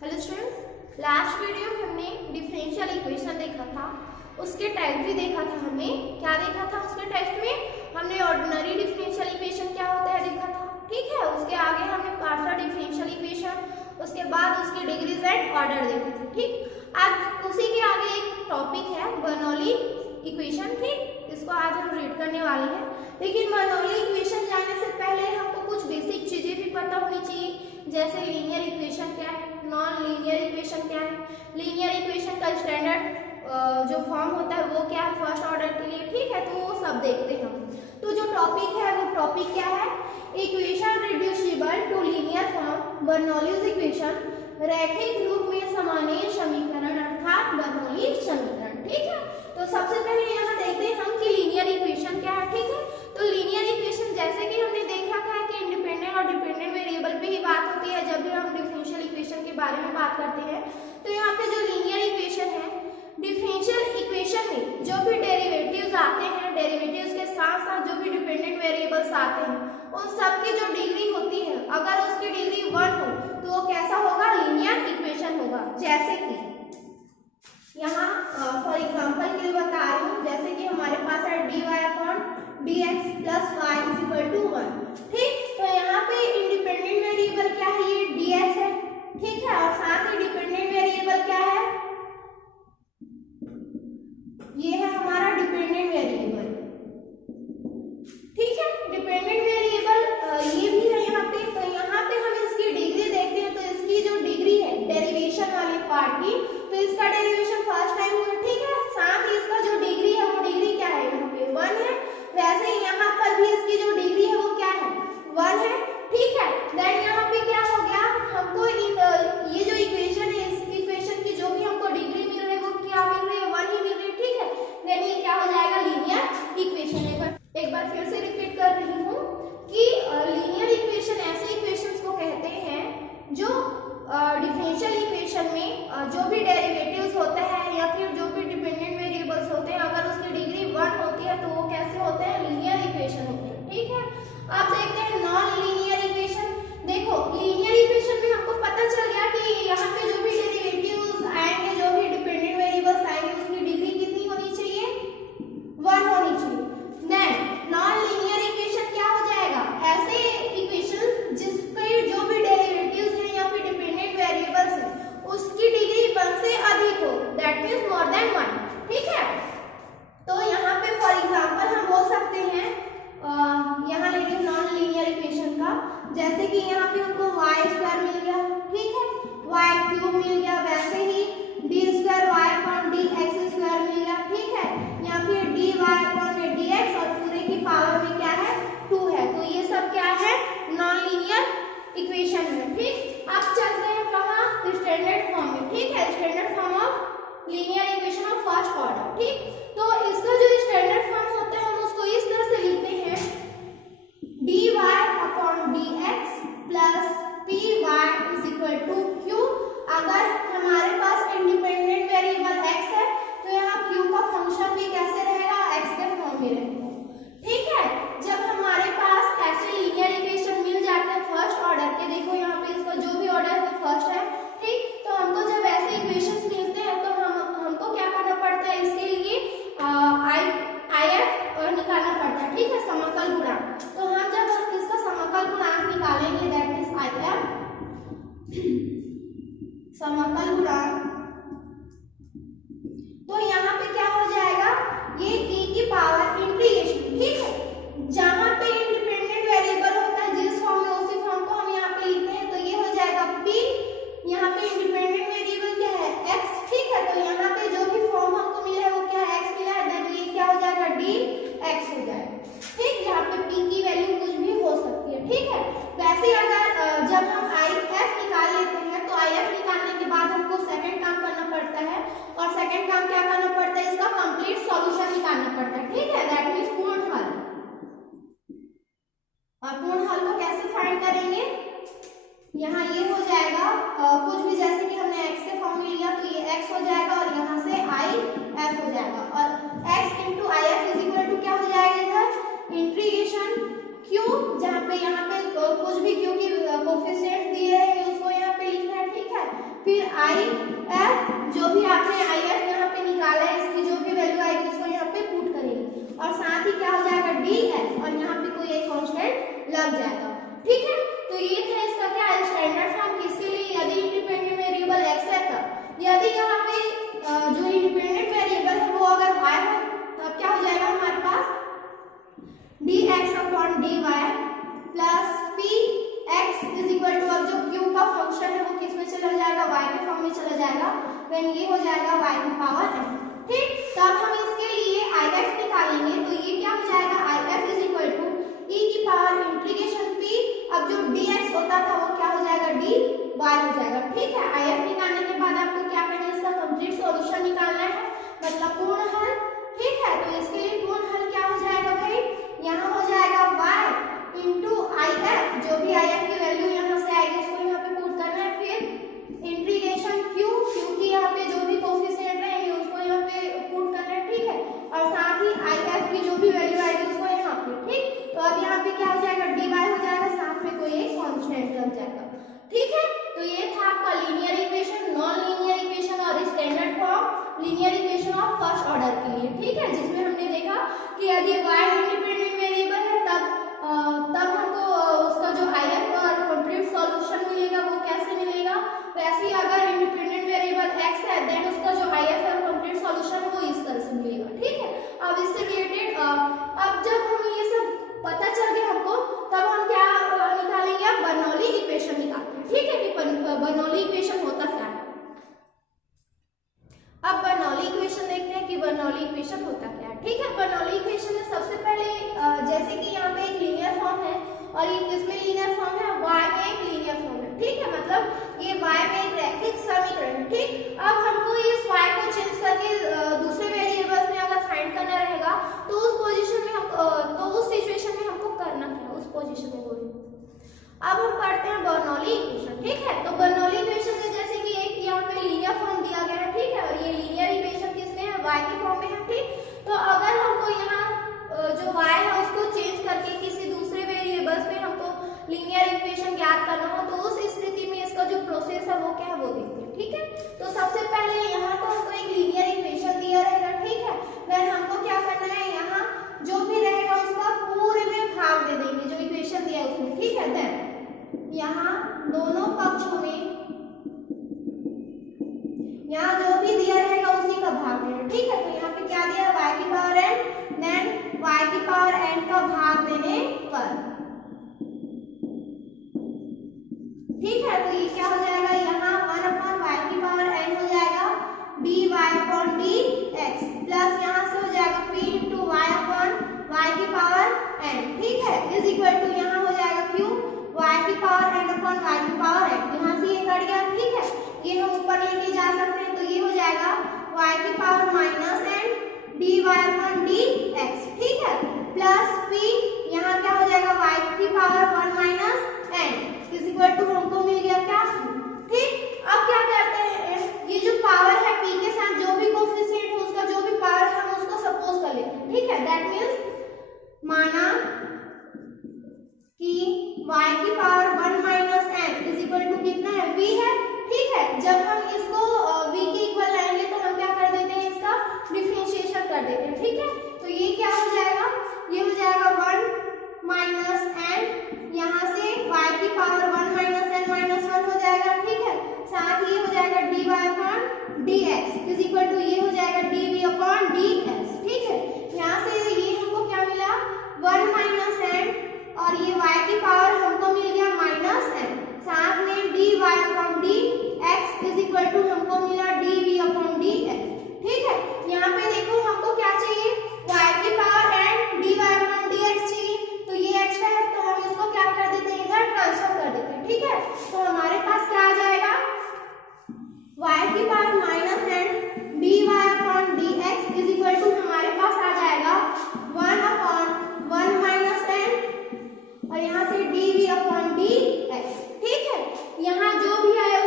Hello students, last video में हमने differential equation देखा था, उसके टाइप भी देखा था। हमने क्या देखा था उसके टाइप में? हमने ऑर्डिनरी डिफरेंशियल इक्वेशन क्या होता है देखा था, ठीक है। उसके आगे हमने पार्शियल डिफरेंशियल इक्वेशन, उसके बाद उसके डिग्रीज एंड ऑर्डर देखे थे, ठीक। आज उसी के आगे एक टॉपिक है बर्नौली इक्वेशन, ठीक। इसको आज हम रीड करने वाले हैं। लेकिन बर्नौली इक्वेशन जाने से पहले हमको कुछ बेसिक चीजें भी पता होनी चाहिए, जैसे लीनियर इक्वेशन क्या है, नॉन लीनियर इक्वेशन क्या है, लीनियर इक्वेशन का स्टैंडर्ड जो फॉर्म होता है वो क्या है फर्स्ट ऑर्डर के लिए, ठीक है। तो वो सब देखते हैं हम। तो जो टॉपिक है वो टॉपिक क्या है? Equation reducible to linear form, Bernoulli's equation, रैखिक रूप में समानीय समीकरण अर्थात बर्नौली समीकरण, ठीक है। तो सबसे पहले यहाँ देखते हैं हम कि लीनियर इक्वेशन क्या है, ठीक है। तो लीनियर इक्वेशन जैसे कि हमने देखा था कि इंडिपेंडेंट और डिपेंडेंट वेरिएबल पे ही बात होती है जब भी हम डिफरेंशियल इक्वेशन के बारे में बात करते हैं। तो यहाँ पे जो लीनियर इक्वेशन है, डिफरेंशियल इक्वेशन में जो भी डेरिवेटिव्स आते हैं, डेरिवेटिव्स के साथ साथ जो भी डिपेंडेंट वेरिएबल्स आते हैं, उन सब की जो डिग्री होती है, अगर उसकी डिग्री 1 हो तो वो कैसा होगा? लीनियर इक्वेशन होगा। जैसे कि यहाँ फॉर एग्जाम्पल के लिए बता रही हूँ, जैसे कि हमारे पास है dy/dx + y = 1, ठीक। तो यहाँ पे इंडिपेंडेंट वेरिएबल क्या है? ये dx है, ठीक है। और साथ ही डिपेंडेंट वेरिएबल क्या है? ये है हमारा डिपेंडेंट वेरिएबल, ठीक है। डिपेंडेंट वेरिएबल ये भी है यहाँ पे। तो यहाँ पे हम इसकी डिग्री देखते हैं, तो इसकी जो डिग्री है डेरिवेशन वाले पार्ट की, तो इसका डेरिवेशन फर्स्ट टाइम हुआ, ठीक है। साथ ही इसका जो डिग्री है वो डिग्री क्या है? यहाँ पे 1 है। वैसे ही यहाँ पर भी इसकी जो डिग्री है वो क्या है? 1 है, ठीक है। देन यहाँ पे क्या हो गया? हमको ये जो इक्वेशन है, इस इक्वेशन की जो भी हमको डिग्री मिल रही है वो क्या मिल रही है? 1 ही मिल रही है, ठीक है। देन ये क्या हो जाएगा? Linear equation. एक बार फिर से रिपीट कर रही हूँ कि लीनियर इक्वेशन ऐसे इक्वेशंस को कहते हैं जो डिफरेंशियल इक्वेशन में जो भी डेरिवेटिव्स होते हैं या फिर जो भी डिपेंडेंट वेरिएबल्स होते हैं, अगर उसकी डिग्री 1 होती है तो वो कैसे होते हैं? लीनियर इक्वेशन होते हैं, ठीक है। अब देखते हैं नॉन लीनियर इक्वेशन। देखो लीनियर इक्वेशन में हमको पता चल गया कि यहाँ पे जो भी डेरिवेटिव्स आएंगे, जो भी डिपेंडेंट वेरिएबल्स आएंगे, उसकी डिग्री कितनी होनी चाहिए? 1 होनी चाहिए। देन नॉन लीनियर इक्वेशन क्या हो जाएगा? ऐसे इक्वेशन जिस पे जो भी डेरिवेटिव्स हैं या फिर डिपेंडेंट वेरिएबल्स हैं उसकी डिग्री 1 से अधिक हो, दैट मींस मोर देन 1, ठीक है। तो यहाँ पे फॉर एग्जांपल हम बोल सकते हैं, यहाँ ले लीजिए नॉन लीनियर इक्वेशन का, जैसे कि यहाँ पे हमको y² मिल गया, ठीक है, y³ मिल गया, वैसे ही d²y/dx² मिल गया, ठीक है, या फिर dy/dx और पूरे की पावर में क्या है? 2 है। तो ये सब क्या है? नॉन लीनियर इक्वेशन है, ठीक। अब चलते हैं कहाँ? स्टैंडर्ड फॉर्म में, ठीक है। Standard form of linear equation of first order, ठीक। तो इसका जो स्टैंडर्ड फॉर्म होता है हम उसको इस तरह से लिखते हैं, dy/dx + py = q। अगर हमारे पास इंडिपेंडेंट वेरिएबल x है तो यहाँ q का फंक्शन भी कैसे रहेगा? x के फॉर्म में रहेगा, ठीक है। जब हमारे पास ऐसे लीनियर इक्वेशन मिल जाते हैं फर्स्ट ऑर्डर के, देखो यहाँ पे इसका जो भी ऑर्डर है फर्स्ट है, ठीक। तो हमको जब ऐसे इक्वेशंस मिलते हैं तो हमको क्या करना पड़ता है? इसके लिए IF निकालना पड़ता है, ठीक है, समकल गुणांक। तो हम जब इसका समकल गुणांक निकालेंगे, दैट मींस IF समकल गुणांक, तो यहाँ पे क्या हो जाएगा? ये e की पावर इंटीग्रेशन, ठीक है। जहां पे इंडिपेंडेंट वेरिएबल होता है जिस फॉर्म में, उसी फॉर्म को हम यहाँ पे लिखते हैं, तो ये हो जाएगा p। यहाँ पे इंडिपेंडेंट वेरिएबल क्या है? x, ठीक है। तो यहाँ पे जो भी फॉर्म हमको मिला है वो क्या है? x मिला है, देन ये क्या हो जाएगा? dx हो जाएगा, ठीक। यहाँ पे p की वैल्यू कुछ भी हो सकती है, ठीक है। वैसे अगर जब हम IF निकाल लेते हैं तो IF निकालने के बाद हमको सेकंड काम करना पड़ता है, और सेकंड काम क्या करना पड़ता है? इसका कंप्लीट सॉल्यूशन निकालना पड़ता है, ठीक है, दैट मींस पूर्ण हल। और पूर्ण हल को कैसे फाइंड करेंगे? यहाँ ये हो जाएगा कुछ भी, जैसे कि हमने x के फॉर्म में लिया तो ये x हो जाएगा और यहाँ से IF हो जाएगा, और x × IF = क्या हो जाएगा? इधर इंटीग्रेशन q, जहाँ पे यहाँ पे कुछ भी q की कोफिशिएंट दिए हैं उसको यहाँ पे लिखना है, ठीक है। फिर आई एफ, जो भी आपने आई एफ यहाँ पे निकाला है इसकी जो भी वैल्यू आएगी उसको यहाँ पे पुट करेंगे और साथ ही क्या हो जाएगा डी एफ और यहाँ पे कोई एक कांस्टेंट लग जाएगा। ठीक है, तो ये था इसका क्या है स्टैंडर्ड फॉर्म किसके लिए, यदि इंडिपेंडेंट वेरिएबल एक्स है तब। यदि यहाँ पे जो इंडिपेंडेंट वेरिएबल है वो अगर y हो तब क्या हो जाएगा हमारे पास D X upon D Y plus P X is equal to, अब जो q का फंक्शन है वो किस में चला जाएगा, y के फॉर्म में चला जाएगा, देन ये हो जाएगा y की पावर n। ठीक, तब हम इसके लिए if निकालेंगे तो ये क्या हो जाएगा if is equal to e की पावर इंटीग्रेशन p, अब जो dx होता था वो क्या हो जाएगा dy हो जाएगा। ठीक है, if निकालने के बाद आपको क्या करना है, इसका कंप्लीट सॉल्यूशन निकालना है, मतलब पूर्ण हल। ठीक है, तो इसके लिए पूर्ण हल क्या हो जाएगा भाई, यहाँ हो जाएगा y इंटू if, जो भी if की वैल्यू यहाँ से आएगी उसको यहाँ पे पुट करना है, फिर इंटीग्रेशन q की यहाँ पे जो भी कोफिशिएंट रहेंगे उसको यहाँ पे पुट करना है। ठीक है, और साथ ही if की जो भी वैल्यू आएगी उसको यहाँ पे। ठीक, तो अब यहाँ पे क्या हो जाएगा dy हो जाएगा, साथ में कोई एक कांस्टेंट लग जाएगा। ठीक है, तो ये था आपका linear equation, non linear equation और standard form linear equation of first order के लिए। ठीक है, जिसमें हमने देखा कि यदि y इंडिपेंडेंट वेरिएबल है तब हमको उसका जो if और कंप्लीट सॉल्यूशन मिलेगा वो कैसे मिलेगा, वैसे ही अगर इंडिपेंडेंट वेरिएबल x है देन उसका जो if और कंप्लीट सॉल्यूशन वो इस तरह से मिलेगा। ठीक है, अब इससे रिलेटेड अब जब हम ये सब पता चल गया हमको तब हम क्या निकालेंगे, अब बर्नौली इक्वेशन निकालते हैं। ठीक है, कि बर्नौली इक्वेशन होता क्या है। अब बर्नौली इक्वेशन देखते हैं कि बर्नौली इक्वेशन होता क्या है। ठीक है, बर्नौली इक्वेशन में सबसे पहले जैसे कि यहाँ पे एक लीनियर फॉर्म है और ये किसमें लीनियर फॉर्म है, y में एक लीनियर फॉर्म है। ठीक है, मतलब ये y में एक रैखिक समीकरण है। ठीक, अब हमको इस y को चेंज करके दूसरे वेरिएबल्स में अगर फाइंड करना रहेगा तो उस पोजीशन में हम तो उस सिचुएशन में हमको करना क्या, उस पोजीशन में बोलिए। अब हम पढ़ते हैं बर्नौली इक्वेशन। ठीक है, तो बर्नौली इक्वेशन में जैसे कि एक यहाँ पे लीनियर फॉर्म दिया गया है। ठीक है, और ये लीनियर इक्वेशन किसमें है, y के फॉर्म में है। ठीक, तो अगर हमको यहाँ जो y है उसको चेंज करके किसी दूसरे वेरिएबल्स में हमको लीनियर इक्वेशन ज्ञात करना हो तो उस स्थिति में इसका जो प्रोसेस है वो क्या है वो देखते हैं। ठीक है, तो सबसे पहले यहाँ तो हमको एक लीनियर इक्वेशन दिया रहेगा। ठीक है, देन हमको क्या करना है, यहाँ जो भी रहेगा उसका पूरे में भाग दे देंगे जो इक्वेशन दिया है उसमें। ठीक है, देन यहाँ दोनों पक्षों में यहाँ जो भी दिया रहेगा उसी का भाग देना। ठीक है, तो यहाँ पे क्या दिया है y की पावर n, देन y की पावर n का भाग देने पर। ठीक है, तो ये क्या हो जाएगा, यहाँ 1 अपॉन y की पावर n हो जाएगा dy अपॉन dx प्लस यहाँ से हो जाएगा p into y upon y की पावर n। ठीक है, इज इक्वल टू यहाँ हो जाएगा q y की पावर n अपॉन y की पावर n, यहाँ से ये कट गया। ठीक है, ये हम ऊपर लेके जा सकते हैं, तो ये हो जाएगा y की power minus n dy upon dx। ठीक है, प्लस p यहाँ क्या हो जाएगा y की power 1 minus n is equal to हमको मिल गया क्या। ठीक, अब क्या करते हैं, ये जो पावर है p के साथ जो भी कोफिशिएंट है उसका जो भी पावर है हम उसको सपोज कर लेते हैं। ठीक है, दैट मींस माना कि y की power 1 minus n is equal to कितना है, v है। ठीक है, जब हम इसको v के इक्वल लाएंगे तो हम क्या कर देते हैं, इसका डिफरेंशिएशन कर देते हैं। ठीक है, तो ये क्या हो जाएगा, ये हो जाएगा 1 माइनस n, यहाँ से y की पावर 1 माइनस n माइनस 1 हो जाएगा। ठीक है, साथ ही हो जाएगा dy upon dx is equal to ये हो जाएगा dv अपॉन dx। ठीक है, यहाँ से ये हमको क्या मिला 1 माइनस n और ये y की पावर हमको मिल गया माइनस n, साथ में dy upon dx is equal to हमको मिला dv अपॉन dx। ठीक है, यहाँ पे देखो हमको क्या चाहिए, y की power n dy upon dx चाहिए, तो ये एक्स्ट्रा है तो हम इसको क्या कर देते हैं, इधर ट्रांसफर कर देते हैं। ठीक है, तो हमारे पास क्या आ जाएगा, y की power minus n dy upon dx is equal to हमारे पास आ जाएगा 1 अपॉन 1 माइनस n और यहाँ से dv अपॉन dx। ठीक है, यहाँ जो भी आया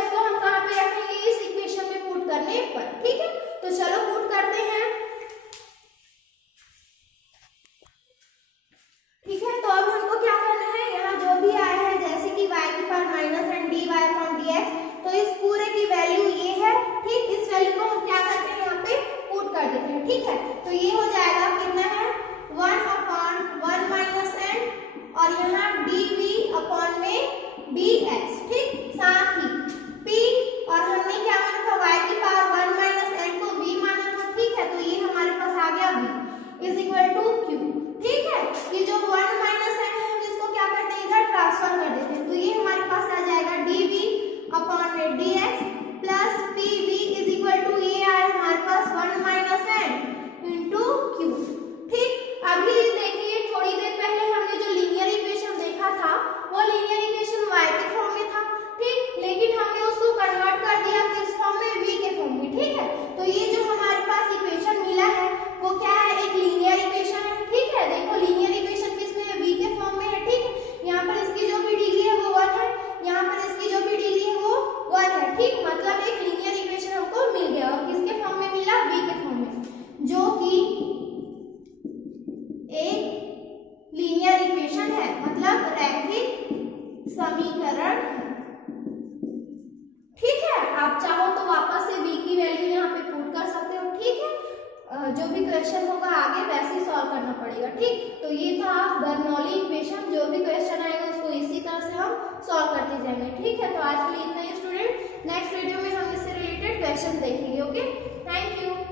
B X plus P B is equal to ये आया हमारे पास 1 माइनस एन इंटू क्यू। ठीक, अभी देखिए थोड़ी देर पहले हमने जो लीनियर इक्वेशन देखा था वो लीनियर इक्वेशन y के फॉर्म में था। ठीक, लेकिन हमने उसको कन्वर्ट कर दिया किस फॉर्म में, v के फॉर्म में। ठीक है, तो ये जो हमारे पास इक्वेशन मिला है वो क्या है, एक लीनियर इक्वेशन है। ठीक है, देखो लीनियर इक्वेशन किसमें है, v के फॉर्म में है। ठीक है, यहाँ पर इसकी जो भी डिग्री है वो 1 है, यहाँ पर इसकी जो भी डिग्री है वो 1 है। ठीक, मतलब एक लीनियर इक्वेशन हमको मिल गया और किसके फॉर्म में मिला, v के फॉर्म में, जो कि एक लीनियर इक्वेशन है, मतलब रैखिक समीकरण। ठीक है, आप चाहो तो वापस से v की वैल्यू यहाँ पे पुट कर सकते हो। ठीक है, जो भी क्वेश्चन होगा आगे वैसे ही सॉल्व करना पड़ेगा। ठीक, तो ये था बर्नौली इक्वेशन, जो भी क्वेश्चन आएगा उसको इसी तरह से हम सॉल्व करते जाएंगे। ठीक है, तो आज के लिए इतना ही स्टूडेंट, नेक्स्ट वीडियो में हम इससे रिलेटेड क्वेश्चन देखेंगे। Okay, thank you.